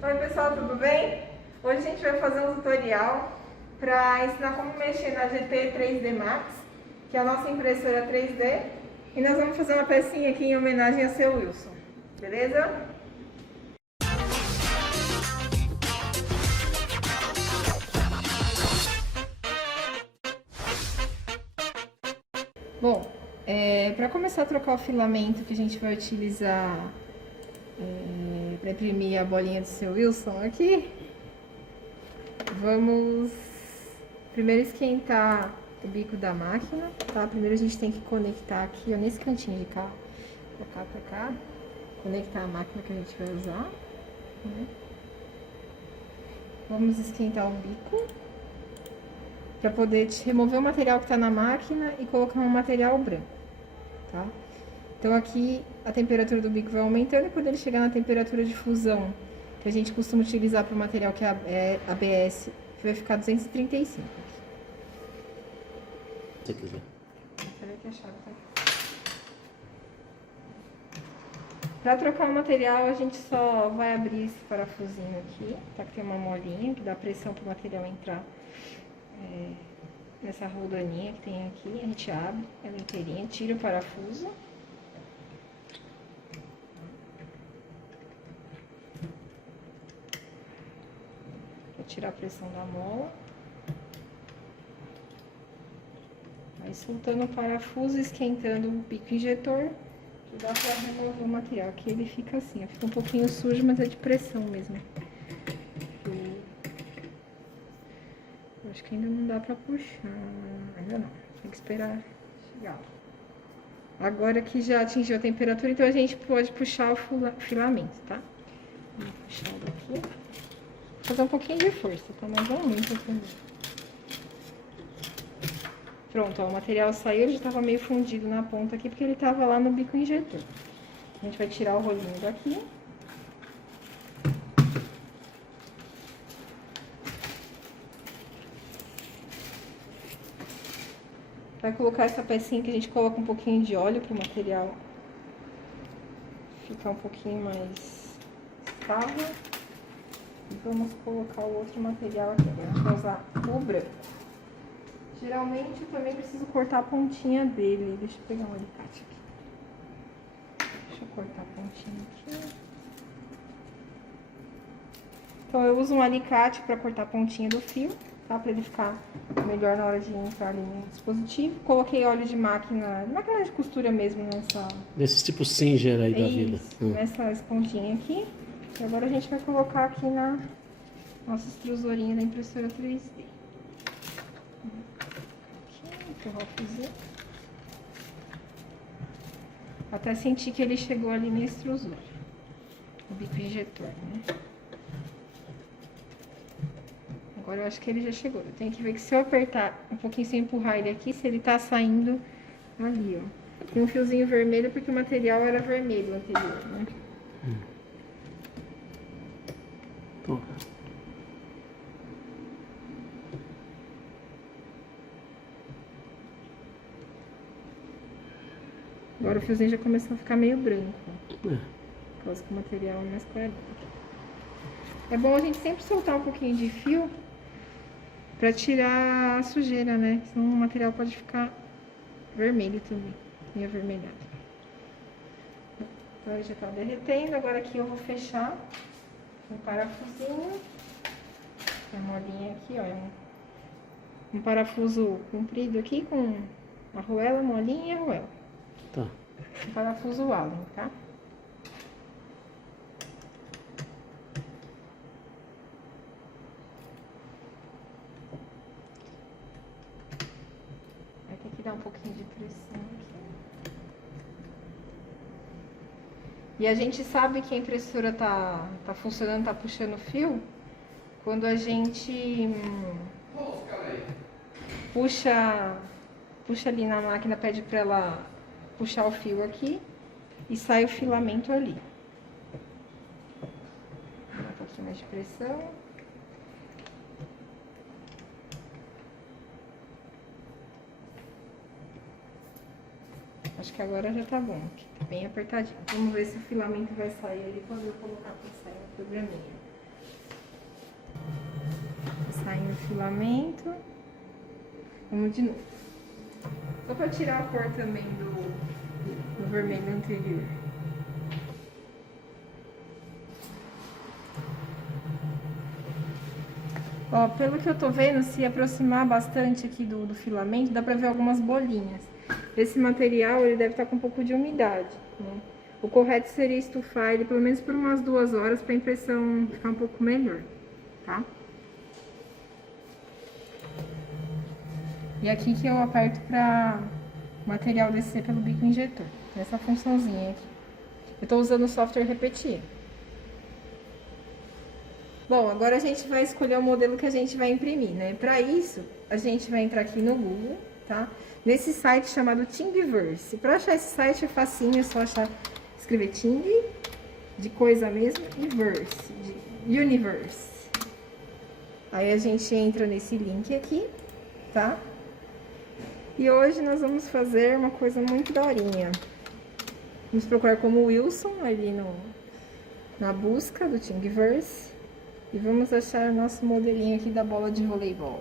Oi pessoal, tudo bem? Hoje a gente vai fazer um tutorial para ensinar como mexer na GT 3D Max, que é a nossa impressora 3D, e nós vamos fazer uma pecinha aqui em homenagem a seu Wilson, beleza? Bom, para começar a trocar o filamento que a gente vai utilizar para imprimir a bolinha do seu Wilson aqui, vamos primeiro esquentar o bico da máquina, tá? Primeiro a gente tem que conectar aqui, ó, nesse cantinho de cá, pra cá, conectar a máquina que a gente vai usar, né? Vamos esquentar o bico para poder remover o material que está na máquina e colocar um material branco, tá? Então aqui a temperatura do bico vai aumentando e quando ele chegar na temperatura de fusão que a gente costuma utilizar para o material que é ABS, vai ficar 235 aqui. Se quiser. Peraí que a chave tá aqui. Para trocar o material, a gente só vai abrir esse parafusinho aqui, tá? Que tem uma molinha que dá pressão para o material entrar nessa roldaninha que tem aqui. A gente abre ela inteirinha, tira o parafuso. Para tirar a pressão da mola. Aí soltando o parafuso, esquentando o bico injetor, que dá para remover o material. Aqui ele fica assim, ó, fica um pouquinho sujo, mas é de pressão mesmo. Eu acho que ainda não dá para puxar, ainda não, tem que esperar chegar. Agora que já atingiu a temperatura, então a gente pode puxar o filamento, tá? Vou puxar daqui. Vou fazer um pouquinho de força, tá? Mas não muito também. Pronto, ó, o material saiu, ele já estava meio fundido na ponta aqui, porque ele estava lá no bico injetor. A gente vai tirar o rolinho daqui. Vai colocar essa pecinha que a gente coloca um pouquinho de óleo para o material ficar um pouquinho mais estável. E vamos colocar o outro material aqui. Agora a gente vai usar o branco. Geralmente eu também preciso cortar a pontinha dele. Deixa eu pegar um alicate aqui. Deixa eu cortar a pontinha aqui. Então eu uso um alicate para cortar a pontinha do fio, tá? Para ele ficar melhor na hora de entrar ali no dispositivo. Coloquei óleo de máquina de costura mesmo nessa... Desses tipo Singer aí da vida. Nessas pontinhas aqui. E agora a gente vai colocar aqui na nossa extrusorinha da impressora 3D. Até sentir que ele chegou ali no extrusor, o bico injetor, né? Agora eu acho que ele já chegou. Eu tenho que ver que se eu apertar um pouquinho, se eu empurrar ele aqui, se ele tá saindo ali, ó. Tem um fiozinho vermelho porque o material era vermelho anterior, né? Tô. Agora o fiozinho já começou a ficar meio branco, por causa que o material é mais clarinho. É bom a gente sempre soltar um pouquinho de fio pra tirar a sujeira, né? Senão o material pode ficar vermelho também, meio avermelhado. Então ele já tá derretendo, agora aqui eu vou fechar um parafusinho. A molinha aqui, ó, um parafuso comprido aqui com a arruela, molinha e arruela. Tá. Um parafuso Allen, tá? Vai ter que dar um pouquinho de pressão aqui. E a gente sabe que a impressora tá funcionando, tá puxando fio, quando a gente puxa ali na máquina, pede pra ela puxar o fio aqui e sai o filamento ali. Um pouquinho mais de pressão. Acho que agora já tá bom, aqui tá bem apertadinho. Vamos ver se o filamento vai sair ali quando eu colocar pra sair no programinha. filamento. Vamos de novo. Só para tirar a cor também do vermelho anterior. Ó, pelo que eu tô vendo, se aproximar bastante aqui do filamento, dá pra ver algumas bolinhas. Esse material, ele deve estar com um pouco de umidade, né? O correto seria estufar ele pelo menos por umas 2 horas pra impressão ficar um pouco melhor, tá? E aqui que eu aperto pra o material descer pelo bico injetor. Essa funçãozinha aqui. Eu tô usando o software Repetir. Bom, agora a gente vai escolher o modelo que a gente vai imprimir, né? Para isso, a gente vai entrar aqui no Google, tá? Nesse site chamado Thingiverse. Para achar esse site é facinho, é só escrever Thing, de coisa mesmo, e Verse, de Universe. Aí a gente entra nesse link aqui, tá? E hoje nós vamos fazer uma coisa muito daorinha. Vamos procurar como Wilson ali na busca do Thingiverse. E vamos achar o nosso modelinho aqui da bola de voleibol.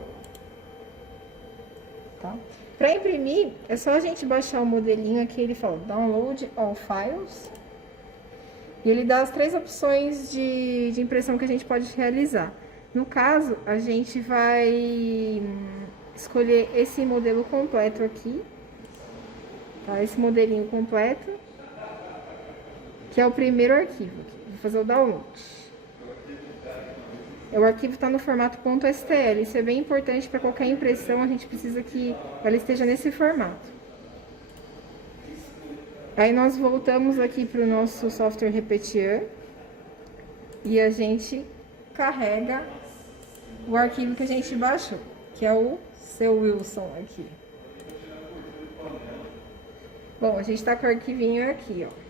Tá? Para imprimir, é só a gente baixar o modelinho aqui, ele fala Download All Files. E ele dá as 3 opções de impressão que a gente pode realizar. No caso, a gente vai escolher esse modelo completo aqui. Tá? Esse modelinho completo, que é o primeiro arquivo. Vou fazer o download. O arquivo está no formato .stl, isso é bem importante para qualquer impressão, a gente precisa que ela esteja nesse formato. Aí nós voltamos aqui para o nosso software Repetir e a gente carrega o arquivo que a gente baixou, que é o seu Wilson aqui. Bom, a gente está com o arquivinho aqui, ó.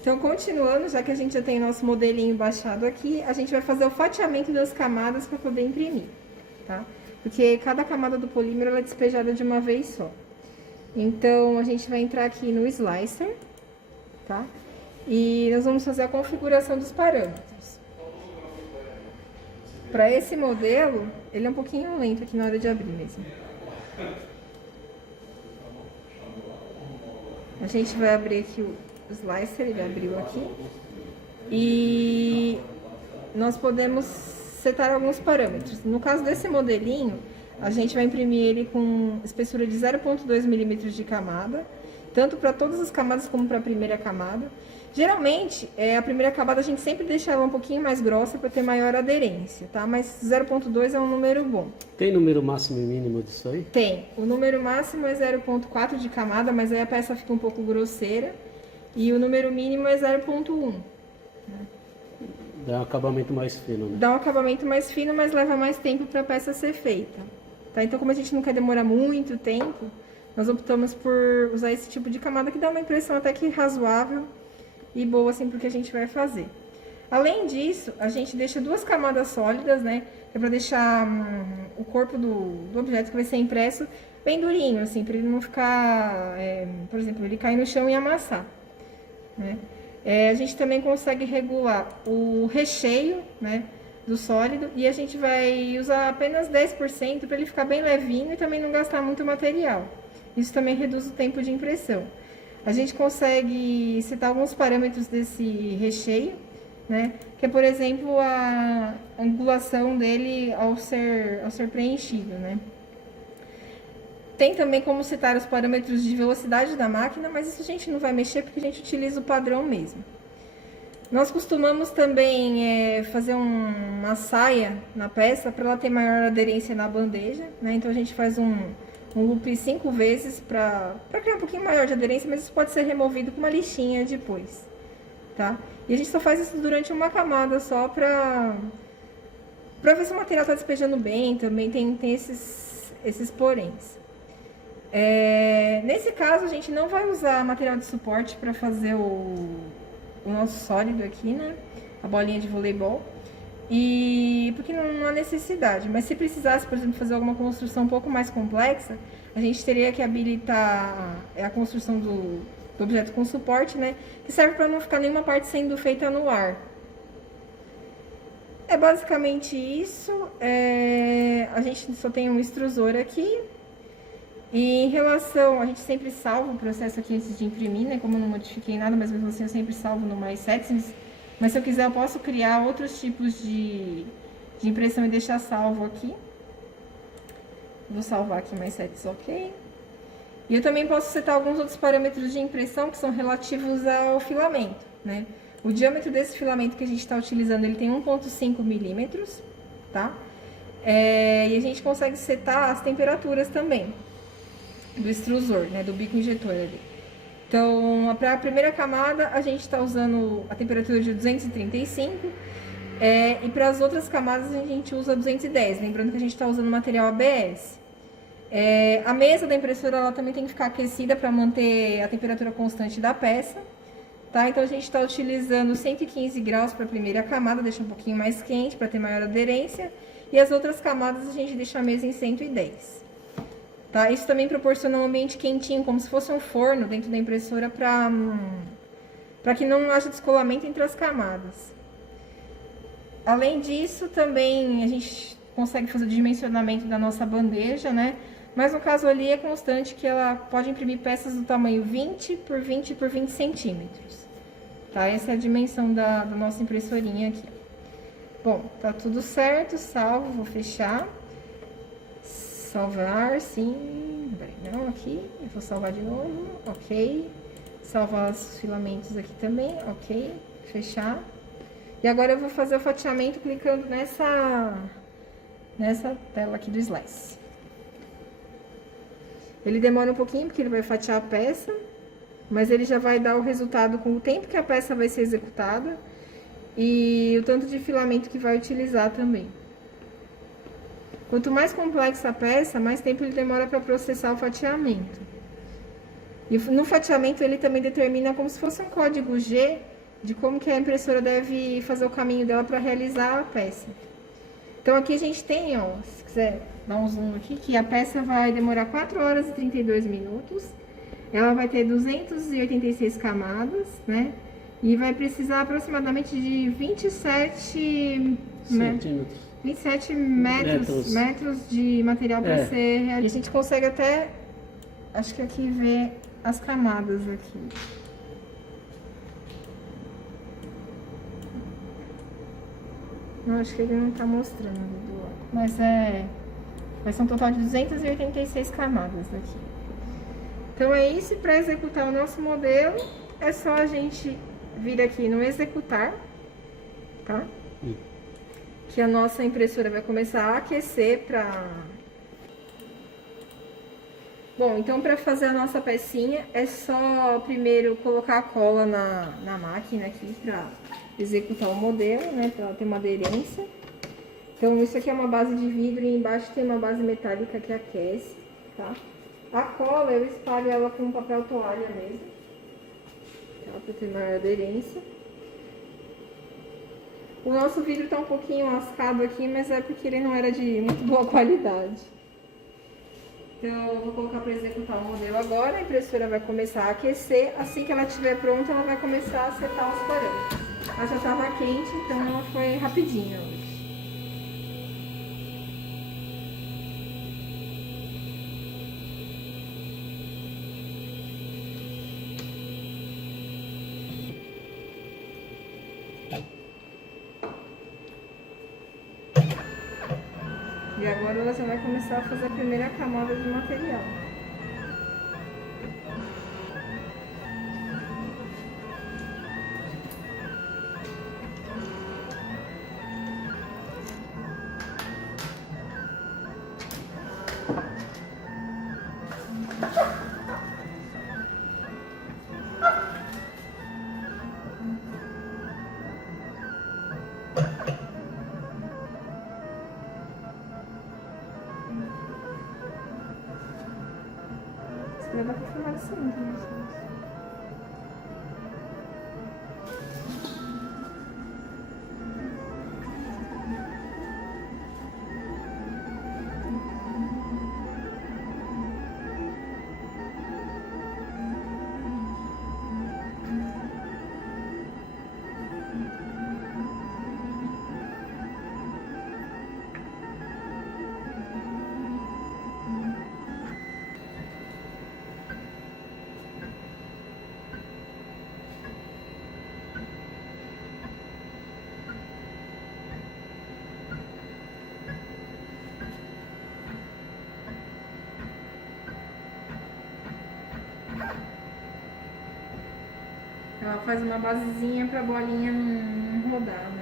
Então, continuando, já que a gente já tem nosso modelinho baixado aqui, a gente vai fazer o fatiamento das camadas para poder imprimir, tá? Porque cada camada do polímero ela é despejada de uma vez só. Então, a gente vai entrar aqui no Slicer, tá? E nós vamos fazer a configuração dos parâmetros. Para esse modelo, ele é um pouquinho lento aqui na hora de abrir mesmo. A gente vai abrir aqui o Slicer, ele abriu aqui, e nós podemos setar alguns parâmetros. No caso desse modelinho, a gente vai imprimir ele com espessura de 0,2 milímetros de camada, tanto para todas as camadas como para a primeira camada. Geralmente, a primeira camada a gente sempre deixa ela um pouquinho mais grossa para ter maior aderência, tá? Mas 0,2 é um número bom. Tem número máximo e mínimo disso aí? Tem. O número máximo é 0,4 de camada, mas aí a peça fica um pouco grosseira. E o número mínimo é 0,1. Dá um acabamento mais fino, né? Dá um acabamento mais fino, mas leva mais tempo para a peça ser feita. Tá? Então, como a gente não quer demorar muito tempo, nós optamos por usar esse tipo de camada que dá uma impressão até que razoável e boa assim pro que a gente vai fazer. Além disso, a gente deixa 2 camadas sólidas, né? É para deixar o corpo do objeto que vai ser impresso bem durinho, assim, para ele não ficar, por exemplo, ele cair no chão e amassar. Né? A gente também consegue regular o recheio, né, do sólido, e a gente vai usar apenas 10% para ele ficar bem levinho e também não gastar muito material. Isso também reduz o tempo de impressão. A gente consegue setar alguns parâmetros desse recheio, né, que é, por exemplo, a angulação dele ao ser preenchido, né. Tem também como setar os parâmetros de velocidade da máquina, mas isso a gente não vai mexer porque a gente utiliza o padrão mesmo. Nós costumamos também fazer uma saia na peça para ela ter maior aderência na bandeja, né? Então a gente faz um loop 5 vezes para criar um pouquinho maior de aderência, mas isso pode ser removido com uma lixinha depois, tá? E a gente só faz isso durante uma camada só para ver se o material está despejando bem, também tem esses poréns. Nesse caso, a gente não vai usar material de suporte para fazer o nosso sólido aqui, né? A bolinha de voleibol. Porque não há necessidade. Mas se precisasse, por exemplo, fazer alguma construção um pouco mais complexa, a gente teria que habilitar a construção do objeto com suporte, né? Que serve para não ficar nenhuma parte sendo feita no ar. É basicamente isso. A gente só tem um extrusor aqui. E em relação, a gente sempre salva o processo aqui antes de imprimir, né? Como eu não modifiquei nada, mas mesmo assim eu sempre salvo no MySettings. Mas se eu quiser eu posso criar outros tipos de impressão e deixar salvo aqui. Vou salvar aqui MySettings, ok. E eu também posso setar alguns outros parâmetros de impressão que são relativos ao filamento, né? O diâmetro desse filamento que a gente está utilizando, ele tem 1,5 milímetros, tá? E a gente consegue setar as temperaturas também do extrusor, né? Do bico injetor ali. Então, para a primeira camada, a gente está usando a temperatura de 235. E para as outras camadas, a gente usa 210. Lembrando que a gente está usando material ABS. A mesa da impressora, ela também tem que ficar aquecida para manter a temperatura constante da peça. Tá? Então, a gente está utilizando 115 graus para a primeira camada, deixa um pouquinho mais quente para ter maior aderência. E as outras camadas, a gente deixa a mesa em 110. Tá? Isso também proporciona um ambiente quentinho, como se fosse um forno dentro da impressora, para que não haja descolamento entre as camadas. Além disso, também a gente consegue fazer o dimensionamento da nossa bandeja, né? Mas no caso ali é constante que ela pode imprimir peças do tamanho 20 por 20 por 20 centímetros. Tá? Essa é a dimensão da nossa impressorinha aqui. Bom, tá tudo certo, salvo, vou fechar. Salvar, sim. Não, aqui. Eu vou salvar de novo, ok. Salvar os filamentos aqui também, ok. Fechar. E agora eu vou fazer o fatiamento clicando nessa tela aqui do Slice. Ele demora um pouquinho porque ele vai fatiar a peça, mas ele já vai dar o resultado com o tempo que a peça vai ser executada e o tanto de filamento que vai utilizar também. Quanto mais complexa a peça, mais tempo ele demora para processar o fatiamento. E no fatiamento ele também determina como se fosse um código G de como que a impressora deve fazer o caminho dela para realizar a peça. Então aqui a gente tem, ó, se quiser dar um zoom aqui, que a peça vai demorar 4 horas e 32 minutos. Ela vai ter 286 camadas, né? E vai precisar aproximadamente de 27 centímetros. 27 metros de material para ser realizado. E a gente consegue até, acho que aqui ver as camadas aqui. Não, acho que ele não tá mostrando do lado. Mas vai ser um total de 286 camadas aqui. Então é isso, para executar o nosso modelo, é só a gente vir aqui no executar, tá? Que a nossa impressora vai começar a aquecer para... Bom, então para fazer a nossa pecinha, é só primeiro colocar a cola na máquina aqui para executar o modelo, né, para ela ter uma aderência. Então isso aqui é uma base de vidro e embaixo tem uma base metálica que aquece, tá? A cola eu espalho ela com papel toalha mesmo, tá? Para ter maior aderência. O nosso vidro tá um pouquinho lascado aqui, mas é porque ele não era de muito boa qualidade. Então eu vou colocar para executar o modelo agora, a impressora vai começar a aquecer, assim que ela estiver pronta ela vai começar a setar os parâmetros. Ela já estava quente, então ela foi rapidinha hoje. E agora ela já vai começar a fazer a primeira camada de material. Já dá pra filmar assim, né? Ela faz uma basezinha pra bolinha não rodar.